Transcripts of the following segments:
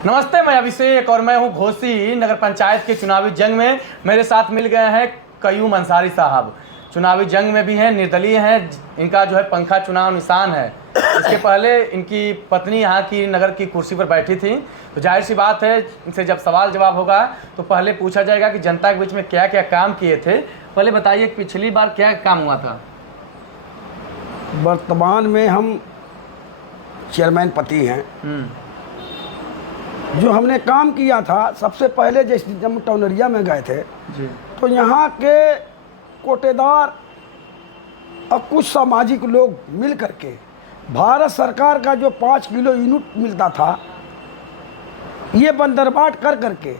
नमस्ते, मैं अभिषेक और मैं हूं घोसी। नगर पंचायत के चुनावी जंग में मेरे साथ मिल गए हैं कयूम अंसारी साहब। चुनावी जंग में भी हैं, निर्दलीय हैं। इनका जो है पंखा चुनाव निशान है। इसके पहले इनकी पत्नी यहाँ की नगर की कुर्सी पर बैठी थी, तो जाहिर सी बात है इनसे जब सवाल जवाब होगा तो पहले पूछा जाएगा कि जनता के बीच में क्या क्या काम किए थे। पहले बताइए पिछली बार क्या काम हुआ था। वर्तमान में हम चेयरमैन पति हैं। जो हमने काम किया था, सबसे पहले जैसे जब टौनरिया में गए थे जी। तो यहाँ के कोटेदार और कुछ सामाजिक लोग मिल करके भारत सरकार का जो 5 किलो यूनिट मिलता था, ये बंदरबाट कर करके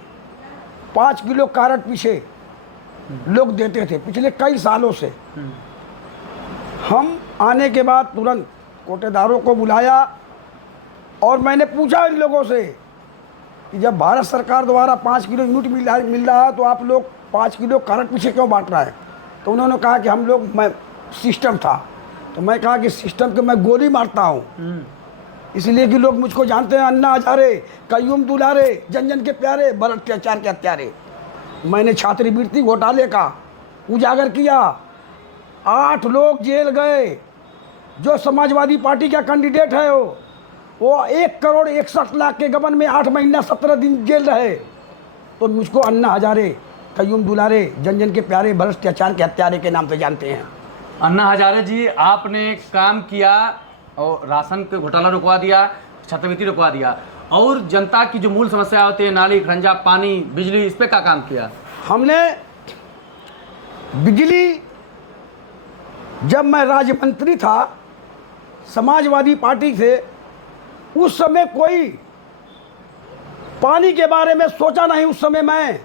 5 किलो कार्ड पीछे लोग देते थे पिछले कई सालों से। हम आने के बाद तुरंत कोटेदारों को बुलाया और मैंने पूछा इन लोगों से कि जब भारत सरकार द्वारा 5 किलो यूनिट मिल रहा है तो आप लोग 5 किलो कार्ड पीछे क्यों बांट रहा है। तो उन्होंने कहा कि हम लोग मैं सिस्टम था। तो मैं कहा कि सिस्टम के मैं गोली मारता हूँ, इसलिए कि लोग मुझको जानते हैं। अन्ना हजारे, कयूम दुलारे, जन जन के प्यारे, बड़ अत्याचार के हत्यारे। मैंने छात्रवृत्ति घोटाले का उजागर किया। 8 लोग जेल गए। जो समाजवादी पार्टी का कैंडिडेट है वो 1,61,00,000 के गबन में 8 महीना 17 दिन जेल रहे। तो मुझको अन्ना हजारे, कयूम दुलारे, जन जन के प्यारे, भ्रष्टाचार के हत्यारे के नाम से जानते हैं। अन्ना हजारे जी, आपने काम किया और राशन के घोटाला रुकवा दिया, छात्रवृत्ति रुकवा दिया, और जनता की जो मूल समस्या होती है नाली खंजा, पानी, बिजली, इस पे क्या काम किया। हमने बिजली, जब मैं राज्य मंत्री था समाजवादी पार्टी से, उस समय कोई पानी के बारे में सोचा नहीं। उस समय मैं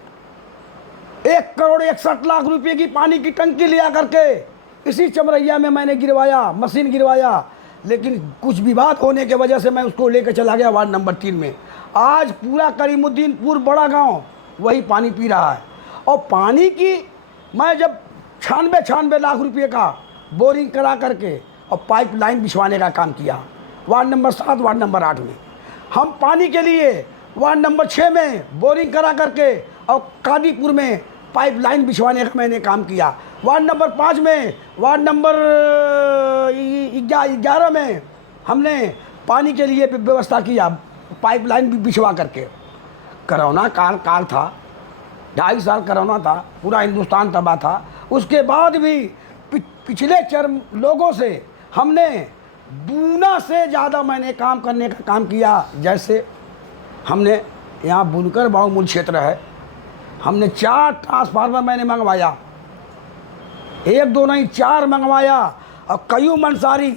1,61,00,000 रुपये की पानी की टंकी लिया करके इसी चमरैया में मैंने गिरवाया, मशीन गिरवाया। लेकिन कुछ विवाद होने की वजह से मैं उसको लेकर चला गया वार्ड नंबर 3 में। आज पूरा करीमुद्दीनपुर बड़ा गांव वही पानी पी रहा है। और पानी की मैं जब 96 लाख रुपये का बोरिंग करा करके और पाइप लाइन बिछवाने का काम किया वार्ड नंबर 7, वार्ड नंबर 8 में। हम पानी के लिए वार्ड नंबर 6 में बोरिंग करा करके और कादीपुर में पाइप लाइन बिछवाने का मैंने काम किया। वार्ड नंबर 5 में, वार्ड नंबर 11 में हमने पानी के लिए व्यवस्था किया, पाइप लाइन भी बिछवा करके। कोरोना काल था, 2.5 साल कोरोना था, पूरा हिंदुस्तान तबाह था। उसके बाद भी पिछले लोगों से हमने दूना से ज़्यादा मैंने काम करने का काम किया। जैसे हमने यहाँ बुनकर बहुमूल्य क्षेत्र है, हमने 4 ट्रांसफार्मर मैंने मंगवाया, 1 2 नहीं 4 मंगवाया। और कयूम अंसारी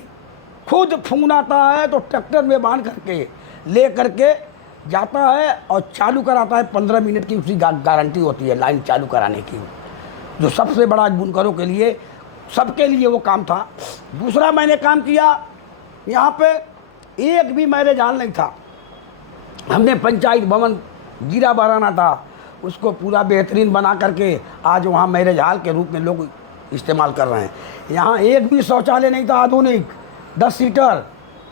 खुद फोन आता है तो ट्रैक्टर में बांध करके ले करके जाता है और चालू कराता है। 15 मिनट की उसकी गारंटी होती है लाइन चालू कराने की, जो सबसे बड़ा बुनकरों के लिए, सबके लिए वो काम था। दूसरा मैंने काम किया, यहाँ पे एक भी मैरिज हॉल नहीं था। हमने पंचायत भवन गिरा बनाना था, उसको पूरा बेहतरीन बना करके आज वहाँ मैरिज हॉल के रूप में लोग इस्तेमाल कर रहे हैं। यहाँ एक भी शौचालय नहीं था आधुनिक, 10 सीटर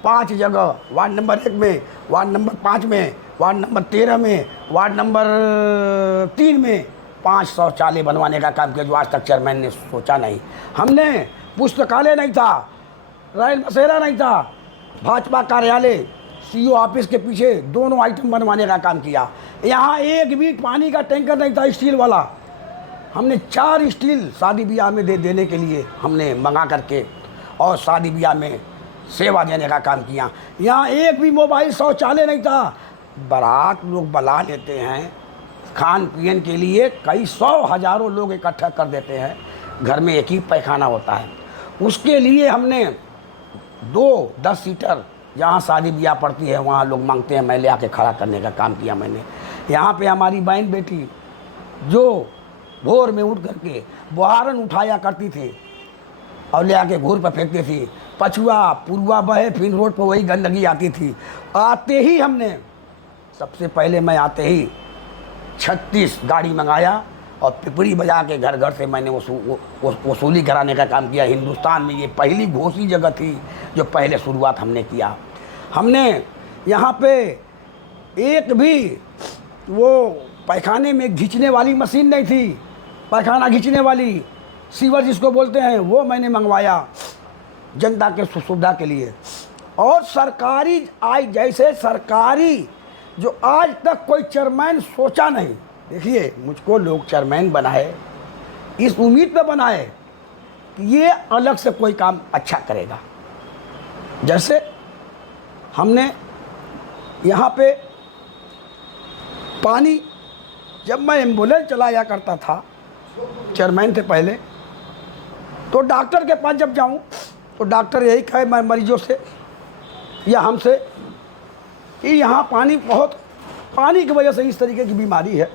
5 जगह, वार्ड नंबर 1 में, वार्ड नंबर 5 में, वार्ड नंबर 13 में, वार्ड नंबर 3 में 5 शौचालय बनवाने का काम किया, जो आज तक चेयरमैन ने सोचा नहीं। हमने पुस्तकालय नहीं था, रैन बसेरा नहीं था, भाजपा कार्यालय सीओ ऑफिस के पीछे दोनों आइटम बनवाने का काम किया। यहाँ एक भी पानी का टैंकर नहीं था स्टील वाला। हमने 4 स्टील शादी ब्याह में देने के लिए हमने मंगा करके और शादी ब्याह में सेवा देने का काम किया। यहाँ एक भी मोबाइल शौचालय नहीं था। बारात लोग बुला लेते हैं खान पीन के लिए, कई 100 हज़ारों लोग इकट्ठा कर देते हैं, घर में एक ही पैखाना होता है। उसके लिए हमने 2 10 सीटर जहाँ शादी ब्याह पड़ती है वहाँ लोग मांगते हैं, मैं ले आके खड़ा करने का काम किया मैंने। यहाँ पे हमारी बहन बेटी जो भोर में उठ करके बुहारन उठाया करती थी और ले आके घूर पर फेंकती थी, पछुआ पुरुआ बहे, फिर रोड पर वही गंदगी आती थी। आते ही हमने, सबसे पहले मैं आते ही 36 गाड़ी मंगाया और पिपड़ी बजा के घर घर से मैंने वसूली कराने का काम किया। हिंदुस्तान में ये पहली घोषी जगह थी जो पहले शुरुआत हमने किया। हमने यहाँ पे एक भी वो पैखाने में खींचने वाली मशीन नहीं थी, पैखाना खींचने वाली, सीवर जिसको बोलते हैं, वो मैंने मंगवाया जनता के सुविधा के लिए। और सरकारी आज जैसे सरकारी जो आज तक कोई चेयरमैन सोचा नहीं, देखिए मुझको लोग चेयरमैन बनाए इस उम्मीद पे बनाए कि ये अलग से कोई काम अच्छा करेगा। जैसे हमने यहाँ पे पानी, जब मैं एम्बुलेंस चलाया करता था, चेयरमैन थे पहले, तो डॉक्टर के पास जब जाऊँ तो डॉक्टर यही कहे मैं मरीजों से या हमसे कि यहाँ पानी की वजह से इस तरीके की बीमारी है।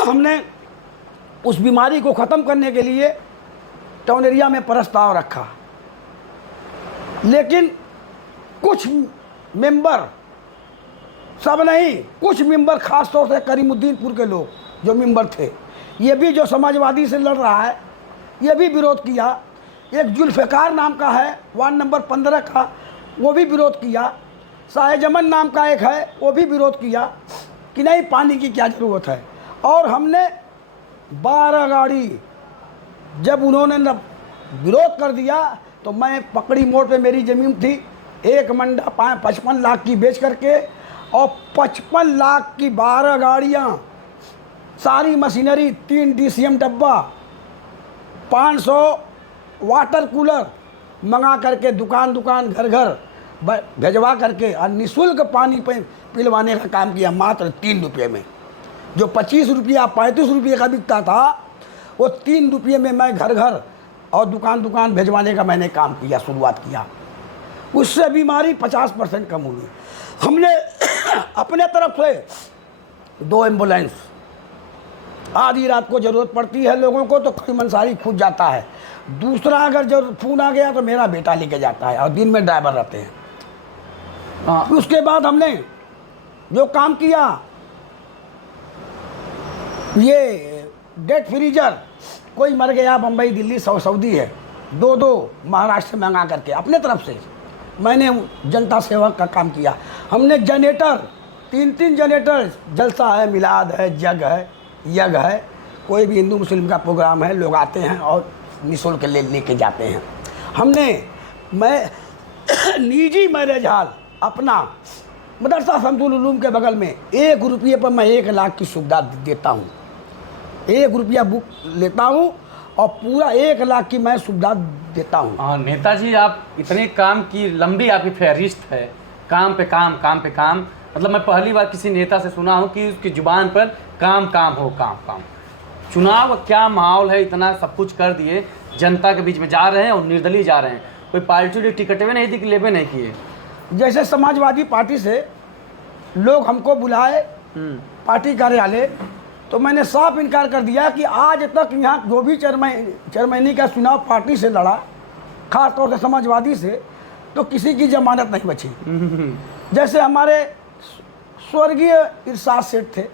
हमने उस बीमारी को ख़त्म करने के लिए टाउन एरिया में प्रस्ताव रखा, लेकिन कुछ मेंबर, सब नहीं, कुछ मेंबर ख़ास तौर से करीमुद्दीनपुर के लोग जो मेंबर थे, ये भी जो समाजवादी से लड़ रहा है, ये भी विरोध किया। एक जुल्फ़िकार नाम का है वार्ड नंबर 15 का, वो भी विरोध किया। शाहजमन नाम का एक है, वो भी विरोध किया कि नहीं पानी की क्या ज़रूरत है। और हमने 12 गाड़ी, जब उन्होंने विरोध कर दिया तो मैं पकड़ी मोड़ पे मेरी ज़मीन थी, एक मंडा 55 लाख की बेच करके और 55 लाख की 12 गाड़ियाँ, सारी मशीनरी, 3 DCM डब्बा, 500 वाटर कूलर मंगा करके दुकान दुकान घर घर भेजवा करके और निःशुल्क पानी पिलवाने का काम किया, मात्र 3 रुपये में। जो 25 रुपया 35 रुपये का बिकता था, वो 3 रुपये में मैं घर घर और दुकान दुकान भेजवाने का मैंने काम किया, शुरुआत किया। उससे बीमारी 50% कम हुई। हमने अपने तरफ से 2 एम्बुलेंस, आधी रात को ज़रूरत पड़ती है लोगों को तो कई मंसारी खुद जाता है, दूसरा अगर जब फ़ोन आ गया तो मेरा बेटा लेके जाता है और दिन में ड्राइवर रहते हैं। उसके बाद हमने जो काम किया, ये डेट फ्रीजर, कोई मर गया बम्बई दिल्ली सऊदी है, 2 महाराष्ट्र से मंगा करके अपने तरफ से मैंने जनता सेवा का काम किया। हमने जनरेटर, 3 जनरेटर, जलसा है, मिलाद है, जग है, यज्ञ है, कोई भी हिंदू मुस्लिम का प्रोग्राम है, लोग आते हैं और निःशुल्क लेके जाते हैं। मैं निजी मैरिज हॉल अपना मदरसा शमसुल उलूम के बगल में 1 रुपये पर मैं 1 लाख की सुविधा देता हूँ। 1 रुपया बुक लेता हूँ और पूरा 1 लाख की मैं सुविधा देता हूँ। हाँ नेताजी, आप इतने काम की लंबी आपकी फहरिस्त है, काम पे काम, काम पे काम। मतलब मैं पहली बार किसी नेता से सुना हूँ कि उसकी ज़ुबान पर काम काम हो, काम काम। चुनाव क्या माहौल है, इतना सब कुछ कर दिए, जनता के बीच में जा रहे हैं और निर्दलीय जा रहे हैं, कोई पार्टी टिकट भी नहीं दी, लेबे नहीं किए। जैसे समाजवादी पार्टी से लोग हमको बुलाए पार्टी कार्यालय, तो मैंने साफ इनकार कर दिया कि आज तक यहाँ जो भी चेयरमैनी का चुनाव पार्टी से लड़ा, खास तौर से समाजवादी से, तो किसी की जमानत नहीं बची। जैसे हमारे स्वर्गीय इरशाद सेठ थे,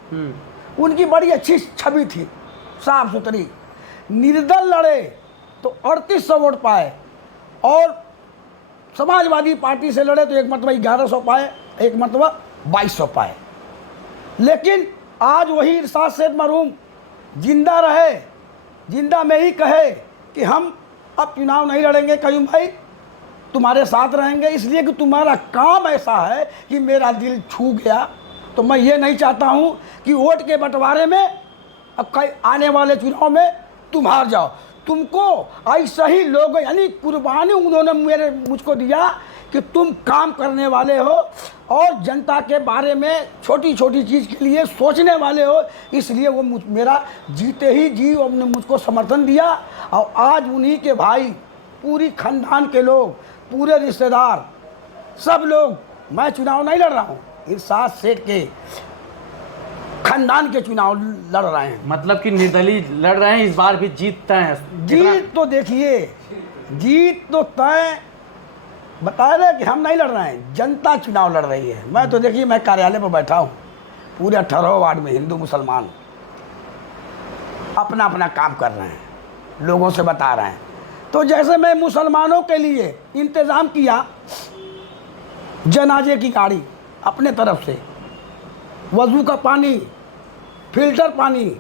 उनकी बड़ी अच्छी छवि थी, साफ सुथरी, निर्दल लड़े तो 3800 वोट पाए, और समाजवादी पार्टी से लड़े तो एक मरतबा 1100 पाए, एक मरतबा 2200 पाए। लेकिन आज वही इरशाद सेठ मरहूम जिंदा रहे, जिंदा में ही कहे कि हम अब चुनाव नहीं लड़ेंगे कयूम भाई, तुम्हारे साथ रहेंगे, इसलिए कि तुम्हारा काम ऐसा है कि मेरा दिल छू गया। तो मैं ये नहीं चाहता हूँ कि वोट के बंटवारे में अब कई आने वाले चुनाव में तुम हार जाओ। तुमको ऐसा ही लोग, यानी कुर्बानी उन्होंने मुझको दिया कि तुम काम करने वाले हो और जनता के बारे में छोटी छोटी चीज़ के लिए सोचने वाले हो, इसलिए वो मेरा जीते ही जी उन्होंने मुझको समर्थन दिया। और आज उन्हीं के भाई, पूरी खानदान के लोग, पूरे रिश्तेदार, सब लोग, मैं चुनाव नहीं लड़ रहा हूँ, इरशाद सेठ के खानदान के चुनाव लड़ रहे हैं। मतलब कि निर्दलीय लड़ रहे हैं, इस बार भी जीतते हैं। जीत तो देखिए, जीत तो तय बता रहे कि हम नहीं लड़ रहे हैं, जनता चुनाव लड़ रही है। मैं तो देखिए, मैं कार्यालय पर बैठा हूँ, पूरे 18 वार्ड में हिंदू मुसलमान अपना अपना काम कर रहे हैं, लोगों से बता रहे हैं। तो जैसे मैं मुसलमानों के लिए इंतज़ाम किया, जनाजे की गाड़ी अपने तरफ से वजू का पानी, फिल्टर पानी,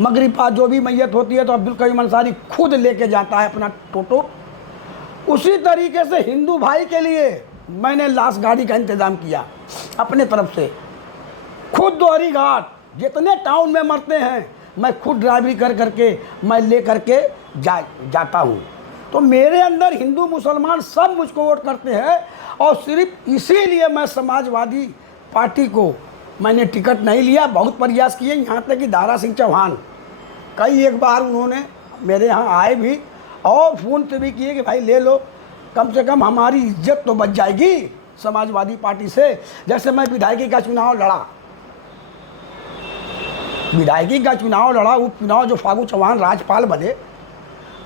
मगरिब पास जो भी मैयत होती है तो अब्दुल कयूम अंसारी खुद लेके जाता है अपना टोटो। उसी तरीके से हिंदू भाई के लिए मैंने लाश गाड़ी का इंतज़ाम किया अपने तरफ से। खुद दोहरी घाट जितने टाउन में मरते हैं मैं खुद ड्राइवरी कर करके मैं ले करके जाता हूँ। तो मेरे अंदर हिंदू मुसलमान सब मुझको वोट करते हैं और सिर्फ इसीलिए मैं समाजवादी पार्टी को मैंने टिकट नहीं लिया। बहुत प्रयास किए, यहाँ तक कि दारा सिंह चौहान कई एक बार उन्होंने मेरे यहाँ आए भी और फ़ोन पे भी किए कि भाई ले लो, कम से कम हमारी इज्जत तो बच जाएगी समाजवादी पार्टी से। जैसे मैं विधायकी का चुनाव लड़ा, विधायकी का चुनाव लड़ा, उपचुनाव जो फागू चौहान राज्यपाल बने,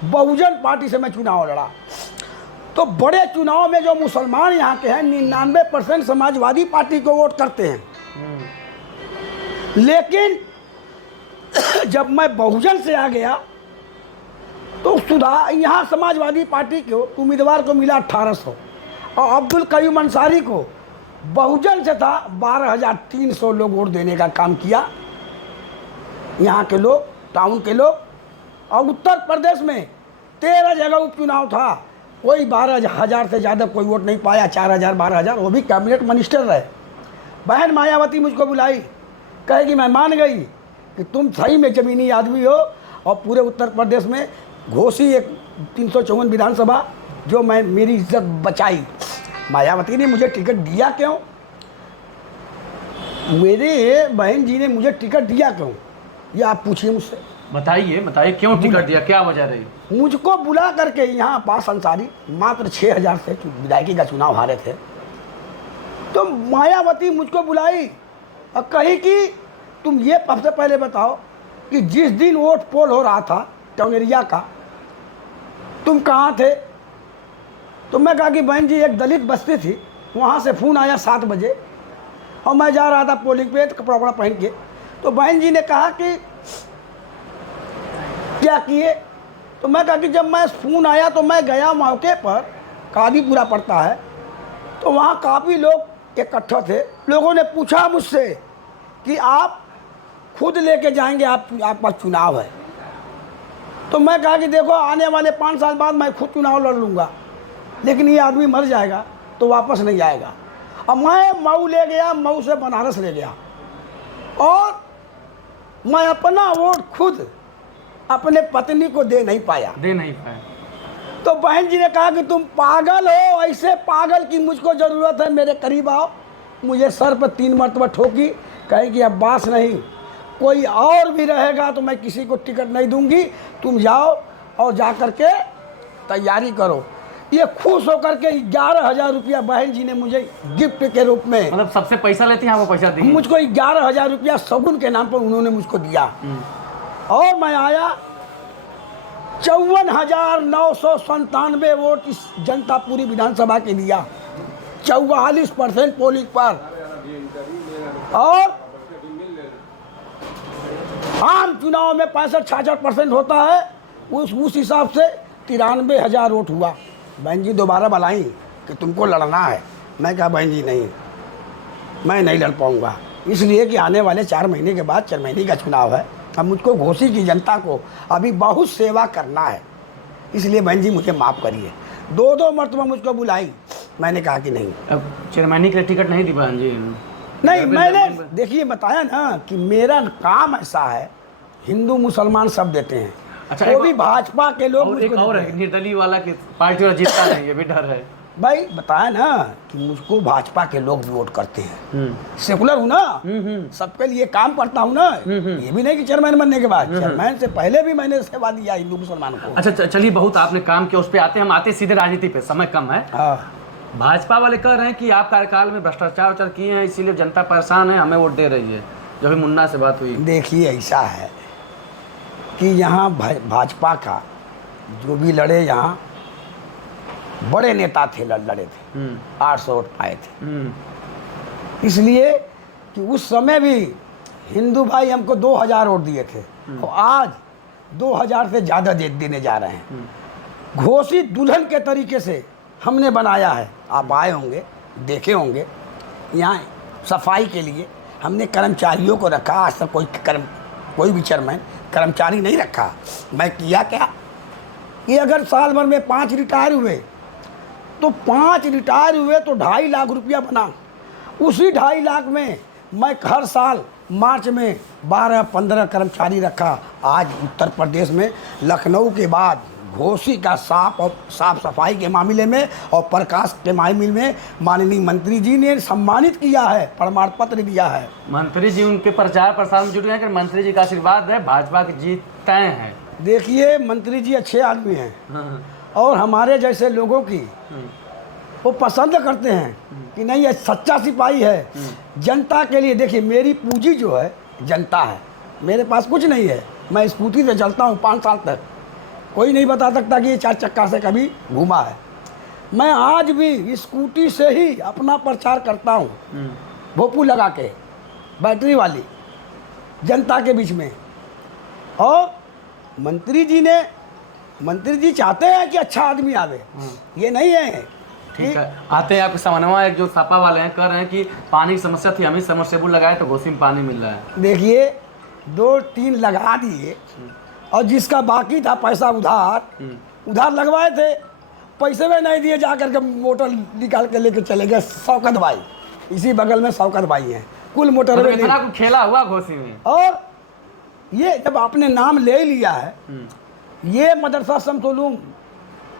बहुजन पार्टी से मैं चुनाव लड़ा। तो बड़े चुनाव में जो मुसलमान यहाँ के हैं 99% समाजवादी पार्टी को वोट करते हैं। लेकिन जब मैं बहुजन से आ गया तो सुधार यहाँ समाजवादी पार्टी के उम्मीदवार को मिला 1800 और अब्दुल कयूम अंसारी को बहुजन से था 12,300 लोग वोट देने का काम किया, यहाँ के लोग, टाउन के लोग। और उत्तर प्रदेश में 13 जगह उपचुनाव था, कोई 12,000 से ज़्यादा कोई वोट नहीं पाया, 4,000 12,000, वो भी कैबिनेट मिनिस्टर रहे। बहन मायावती मुझको बुलाई, कहेगी मैं मान गई कि तुम सही में ज़मीनी आदमी हो और पूरे उत्तर प्रदेश में घोषी एक 354 विधानसभा जो मैं मेरी इज्जत बचाई। मायावती ने मुझे टिकट दिया क्यों? मेरे बहन जी ने मुझे टिकट दिया क्यों, ये आप पूछिए मुझसे। बताइए बताइए क्यों टिकट दिया, क्या वजह रही? मुझको बुला करके यहाँ अब्बास अंसारी मात्र 6,000 से विधायकी का चुनाव हारे थे, तो मायावती मुझको बुलाई और कही कि तुम ये सबसे पहले बताओ कि जिस दिन वोट पोल हो रहा था टाउन एरिया का, तुम कहाँ थे? तो मैं कहा कि बहन जी एक दलित बस्ती थी, वहाँ से फ़ोन आया 7 बजे और मैं जा रहा था पोलिंग पे कपड़ा वपड़ा पहन के। तो बहन जी ने कहा कि क्या किए? तो मैं कहा कि जब मैं फ़ोन आया तो मैं गया मौके पर, कादीपुरा पड़ता है, तो वहाँ काफ़ी लोग इकट्ठा थे। लोगों ने पूछा मुझसे कि आप खुद लेके जाएंगे, आप पास चुनाव है? तो मैं कहा कि देखो आने वाले 5 साल बाद मैं खुद चुनाव लड़ लूँगा, लेकिन ये आदमी मर जाएगा तो वापस नहीं आएगा। अब मैं मऊ ले गया, मऊ से बनारस ले गया और मैं अपना वोट खुद अपने पत्नी को दे नहीं पाया। तो बहन जी ने कहा कि तुम पागल हो, ऐसे पागल की मुझको ज़रूरत है, मेरे करीब आओ। मुझे सर पर 3 मरतबा ठोकी, कहे कि अब्बास नहीं, कोई और भी रहेगा तो मैं किसी को टिकट नहीं दूंगी, तुम जाओ और जा कर के तैयारी करो। ये खुश होकर के 11,000 रुपया बहन जी ने मुझे गिफ्ट के रूप में, मतलब सबसे पैसा लेती हैं वो पैसा दी मुझको 11,000 रुपया शगुन के नाम पर उन्होंने मुझको दिया। और मैं आया, 54,997 वोट इस जनता पूरी विधानसभा के दिया, 44% पोलिंग पर। और आम चुनाव में 65-66% होता है, उस हिसाब से 93,000 वोट हुआ। बहन जी दोबारा बुलाई कि तुमको लड़ना है। मैं कहा बहन जी नहीं, मैं नहीं लड़ पाऊँगा, इसलिए कि आने वाले 4 महीने के बाद 4 महीने का चुनाव है। अब मुझको घोसी की जनता को अभी बहुत सेवा करना है, इसलिए बहन जी मुझे माफ़ करिए। 2 मरतबा मुझको बुलाई, मैंने कहा कि नहीं। अब चेयरमैनी के टिकट नहीं दी बहन जी? नहीं, मैंने देखिए बताया ना कि मेरा काम ऐसा है, हिंदू मुसलमान सब देते हैं। अच्छा, वो भी भाजपा के लोग और एक और है निर्दलीय वाला की पार्टी वाला जीतता नहीं, ये भी डर है। भाई बताया ना कि मुझको भाजपा के लोग भी वोट करते हैं, सेकुलर हूँ ना, सबके लिए काम करता हूँ ना। ये भी नहीं कि चेयरमैन बनने के बाद, चेयरमैन से पहले भी मैंने सेवा दिया हिंदू मुसलमान को। अच्छा चलिए, बहुत आपने काम किया, उस पर आते, हम आते सीधे राजनीति पे, समय कम है। भाजपा वाले कह रहे हैं कि आप कार्यकाल में भ्रष्टाचार किए हैं, इसीलिए जनता परेशान है, हमें वोट दे रही है। जब भी मुन्ना से बात हुई, देखिए ऐसा है कि यहाँ भाजपा का जो भी लड़े, यहाँ बड़े नेता थे, लड़े थे, 800 वोट पाए थे। इसलिए कि उस समय भी हिंदू भाई हमको 2,000 वोट दिए थे और आज 2,000 से ज़्यादा देने जा रहे हैं। घोषित दुल्हन के तरीके से हमने बनाया है, आप आए होंगे, देखे होंगे। यहाँ सफाई के लिए हमने कर्मचारियों को रखा, आज तक कोई भी चेयरमैन कर्मचारी नहीं रखा। मैं किया क्या कि अगर साल भर में 5 रिटायर हुए तो 5 रिटायर हुए तो 2.5 लाख रुपया बना। उसी 2.5 लाख में मैं हर साल मार्च में 12-15 कर्मचारी रखा। आज उत्तर प्रदेश में लखनऊ के बाद घोसी का साफ सफाई के मामले में और प्रकाश के मामले में माननीय मंत्री जी ने सम्मानित किया है, प्रमाण पत्र दिया है। मंत्री जी उनके प्रचार प्रसार में जुट गए कि मंत्री जी का आशीर्वाद है, भाजपा की जीत तय है। देखिए मंत्री जी अच्छे आदमी हैं और हमारे जैसे लोगों की वो पसंद करते हैं कि नहीं ये सच्चा सिपाही है जनता के लिए। देखिए मेरी पूंजी जो है जनता है, मेरे पास कुछ नहीं है। मैं स्कूटी से चलता हूँ 5 साल तक, कोई नहीं बता सकता कि ये 4 चक्का से कभी घूमा है। मैं आज भी स्कूटी से ही अपना प्रचार करता हूँ, भोपू लगा के बैटरी वाली, जनता के बीच में। और मंत्री जी चाहते हैं कि अच्छा आदमी आवे, ये नहीं है। ठीक है, आते हैं आपके समन्वय एक जो सपा वाले हैं, कह रहे हैं कि पानी की समस्या थी, हमें समरसेबुल लगाए तो घोसी में पानी मिल रहा है। देखिए 2-3 लगा दिए और जिसका बाकी था पैसा उधार लगवाए थे, पैसे में नहीं दिए, जा करके मोटर निकाल के लेके चले गए शौकत भाई। इसी बगल में शौकत भाई हैं, कुल मोटर में इतना कुछ खेला हुआ घोसी में। और ये जब आपने नाम ले लिया है, ये मदरसा शम्सुल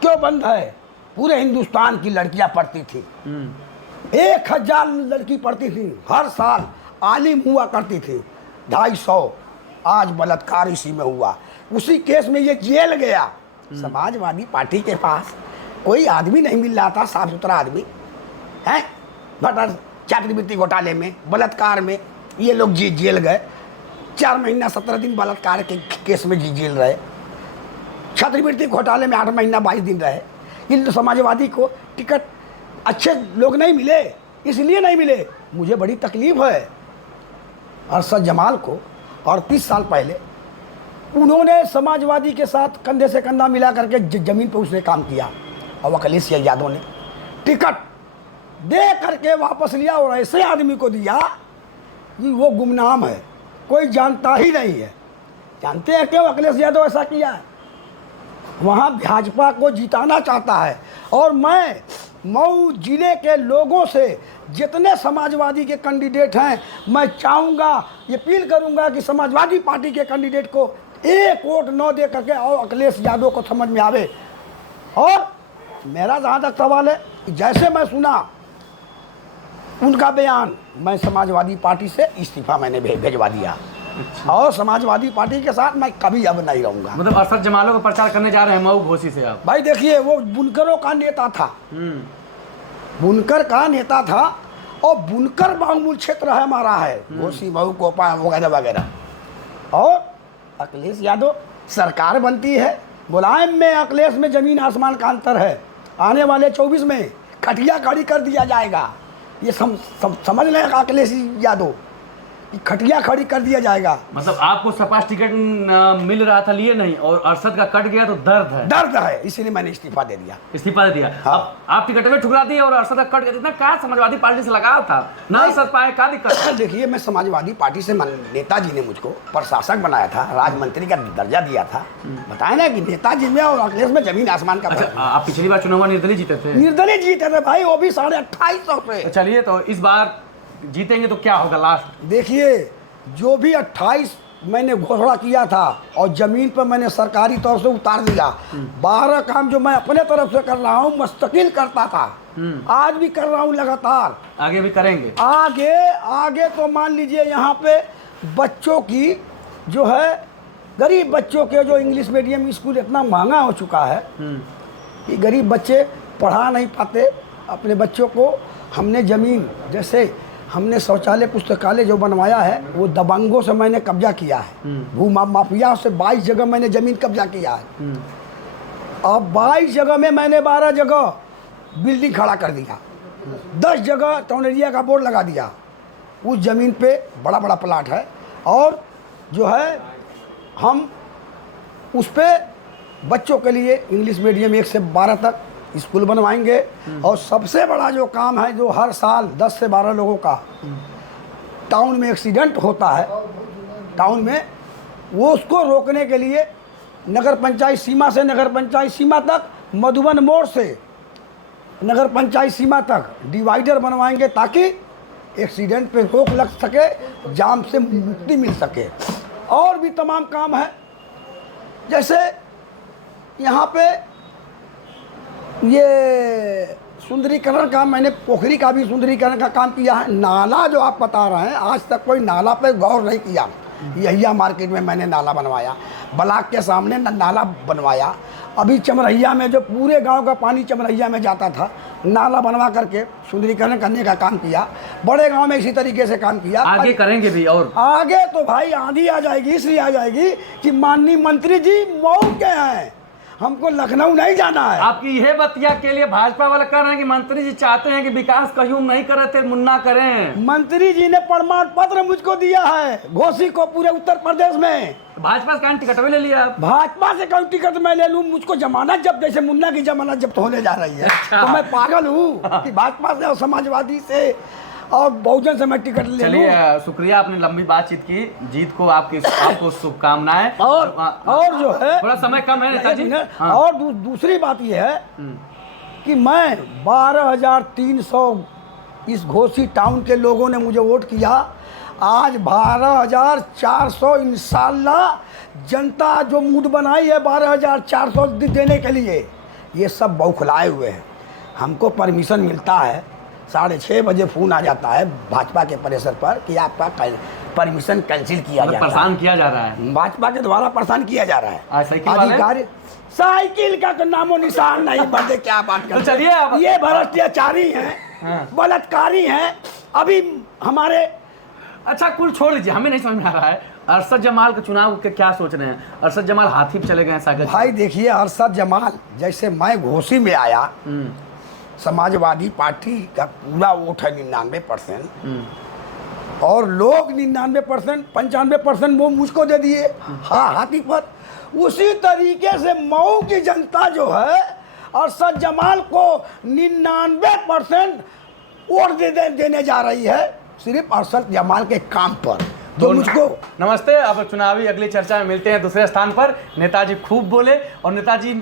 क्यों बंद है? पूरे हिंदुस्तान की लड़कियां पढ़ती थी, 1000 लड़की पढ़ती थी हर साल, आलिम हुआ करती थी 250। आज बलात्कार इसी में हुआ, उसी केस में ये जेल गया। समाजवादी पार्टी के पास कोई आदमी नहीं मिल रहा था, साफ सुथरा आदमी है। बट छात्रवृत्ति घोटाले में, बलात्कार में ये लोग जेल गए। 4 महीना 17 दिन बलात्कार के केस में जेल रहे, छात्रवृत्ति घोटाले में 8 महीना 22 दिन रहे। इन समाजवादी को टिकट अच्छे लोग नहीं मिले, इसलिए नहीं मिले। मुझे बड़ी तकलीफ है। अरशद जमाल को 38 साल पहले उन्होंने समाजवादी के साथ कंधे से कंधा मिला करके जमीन पर उसने काम किया, और अखिलेश यादव ने टिकट दे करके वापस लिया और ऐसे आदमी को दिया कि वो गुमनाम है, कोई जानता ही नहीं है। जानते हैं क्यों अखिलेश यादव ऐसा किया है? वहाँ भाजपा को जिताना चाहता है। और मैं मऊ जिले के लोगों से जितने समाजवादी के कैंडिडेट हैं, मैं चाहूँगा, ये अपील करूँगा कि समाजवादी पार्टी के कैंडिडेट को 1 वोट न दे करके और अखिलेश यादव को समझ में आवे। और मेरा जहाँ तक सवाल है, जैसे मैं सुना उनका बयान, मैं समाजवादी पार्टी से इस्तीफा मैंने भेजवा दिया। अच्छा। और समाजवादी पार्टी के साथ मैं कभी अब नहीं रहूँगा। मतलब अरशद जमालों का प्रचार करने जा रहे हैं मऊ घोसी से आप? भाई देखिए वो बुनकरों का नेता था, बुनकर का नेता था, और बुनकर बहुमूल क्षेत्र है हमारा है, घोसी मऊ कोपा वगैरह वगैरह। और अखिलेश यादव सरकार बनती है, मुलायम में अखिलेश में ज़मीन आसमान का अंतर है। आने वाले 24 में खटिया खड़ी कर दिया जाएगा, ये समझ लें अखिलेश यादव, खटिया खड़ी कर दिया जाएगा। मतलब आपको सपा टिकट मिल रहा था, लिए नहीं, और अरशद का कट गया तो दर्द है, इसीलिए मैंने इस्तीफा दे दिया। हाँ। अब आप टिकट में ठुकरा दिए और अरशद का कट गया, इतना क्या समाजवादी पार्टी से लगाव था ना अरशद पाए, क्या दिक्कत? देखिए मैं समाजवादी पार्टी से, नेताजी ने मुझको प्रशासक बनाया था, राज्य का दर्जा दिया था। बताया ना कि नेताजी में और अखिलेश में जमीन आसमान का। अच्छा, आप पिछली बार चुनाव निर्दलीय जीते थे? निर्दलीय जीते थे भाई, वो भी 2850 पे। चलिए, तो इस बार जीतेंगे तो क्या होगा लास्ट? देखिए जो भी 28 मैंने घोषणा किया था और ज़मीन पर मैंने सरकारी तौर से उतार दिया। 12 काम जो मैं अपने तरफ से कर रहा हूँ, मुस्तकिल करता था, आज भी कर रहा हूँ लगातार, आगे भी करेंगे। आगे तो मान लीजिए यहाँ पे बच्चों की जो है, गरीब बच्चों के जो इंग्लिश मीडियम स्कूल इतना महंगा हो चुका है कि गरीब बच्चे पढ़ा नहीं पाते अपने बच्चों को। हमने ज़मीन, जैसे हमने शौचालय पुस्तकालय जो बनवाया है वो दबंगों से मैंने कब्जा किया है, भू माफिया से 22 जगह मैंने ज़मीन कब्जा किया है। अब 22 जगह में मैंने 12 जगह बिल्डिंग खड़ा कर दिया, 10 जगह टॉनरिया का बोर्ड लगा दिया। उस ज़मीन पे बड़ा बड़ा प्लाट है, और जो है हम उस पर बच्चों के लिए इंग्लिश मीडियम 1 से 12 तक स्कूल बनवाएंगे। और सबसे बड़ा जो काम है, जो हर साल 10 से 12 लोगों का टाउन में एक्सीडेंट होता है टाउन में, वो उसको रोकने के लिए नगर पंचायत सीमा से नगर पंचायत सीमा तक, मधुबन मोड़ से नगर पंचायत सीमा तक डिवाइडर बनवाएंगे ताकि एक्सीडेंट पे रोक लग सके, जाम से मुक्ति मिल सके। और भी तमाम काम है, जैसे यहाँ पे ये सुंदरीकरण का, मैंने पोखरी का भी सुंदरीकरण का काम किया है। नाला जो आप बता रहे हैं, आज तक कोई नाला पे गौर नहीं किया। यहिया मार्केट में मैंने नाला बनवाया, ब्लॉक के सामने नाला बनवाया। अभी चमरहिया में जो पूरे गांव का पानी चमरहिया में जाता था, नाला बनवा करके सुंदरीकरण करने का काम किया। बड़े गांव में इसी तरीके से काम किया। आगे करेंगे भी, और आगे तो भाई आंधी आ जाएगी, इसलिए आ जाएगी कि माननीय मंत्री जी मऊ के हैं, हमको लखनऊ नहीं जाना है। आपकी यह बतिया के लिए भाजपा वाले कर रहे हैं कि मंत्री जी चाहते हैं कि विकास कहीं नहीं करे थे, मुन्ना करें। मंत्री जी ने प्रमाण पत्र मुझको दिया है घोसी को पूरे उत्तर प्रदेश में। भाजपा से टिकट भी ले लिया आप? भाजपा से कौन टिकट मैं ले लूं? मुझको जमानत जब्त, जैसे मुन्ना की जमानत जब्त होने जा रही है। तो मैं पागल हूँ कि भाजपा से और समाजवादी से और बहुजन से मैं टिकट ले लूं? चलिए, शुक्रिया, आपने लंबी बातचीत की। जीत को आपको शुभकामनाएं। और जो है थोड़ा समय कम है नेताजी। हाँ। और दूसरी बात यह है कि मैं 12,300 इस घोसी टाउन के लोगों ने मुझे वोट किया। आज 12,400 इंशाल्लाह जनता जो मूड बनाई है 12,400 देने के लिए, ये सब बौखलाए हुए हैं। हमको परमिशन मिलता है, 6:30 बजे फ़ोन आ जाता है भाजपा के प्रेशर पर कि आपका परमिशन कैंसिल किया जा रहा है। परेशान किया जा रहा है, भाजपा के द्वारा परेशान किया जा रहा है। अधिकारी साइकिल का तो नामो निशान नहीं, बड़े क्या बात कर। तो चलिए, ये भ्रष्टाचारी हैं, बलात्कारी हैं। अभी हमारे, अच्छा कुल छोड़ लीजिए, हमें नहीं समझ में आ रहा है अरशद जमाल के चुनाव के क्या सोच रहे हैं? अरशद जमाल हाथी पे चले गए हैं साइकिल। भाई देखिए, अरशद जमाल, जैसे मैं घोसी में आया, समाजवादी पार्टी का पूरा वोट है 99%, और लोग 99%, 95% वो मुझको दे दिए हाथी पर। उसी तरीके से मऊ की जनता जो है अरशद जमाल को 99% वोट देने जा रही है, सिर्फ अरशद जमाल के काम पर। तो मुझको नमस्ते। अब चुनावी अगली चर्चा में मिलते हैं दूसरे स्थान पर। नेताजी खूब बोले, और नेताजी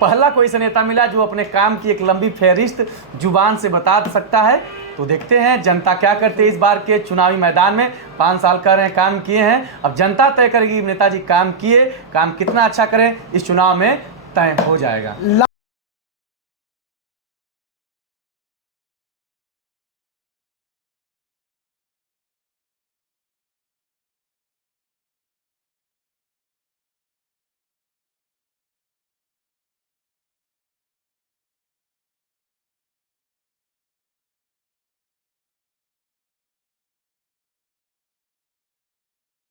पहला कोई सा नेता मिला जो अपने काम की एक लंबी फहरिस्त जुबान से बता सकता है। तो देखते हैं जनता क्या करते हैं इस बार के चुनावी मैदान में। 5 साल कर रहे हैं, काम किए हैं, अब जनता तय करेगी नेताजी काम किए, काम कितना अच्छा करें, इस चुनाव में तय हो जाएगा।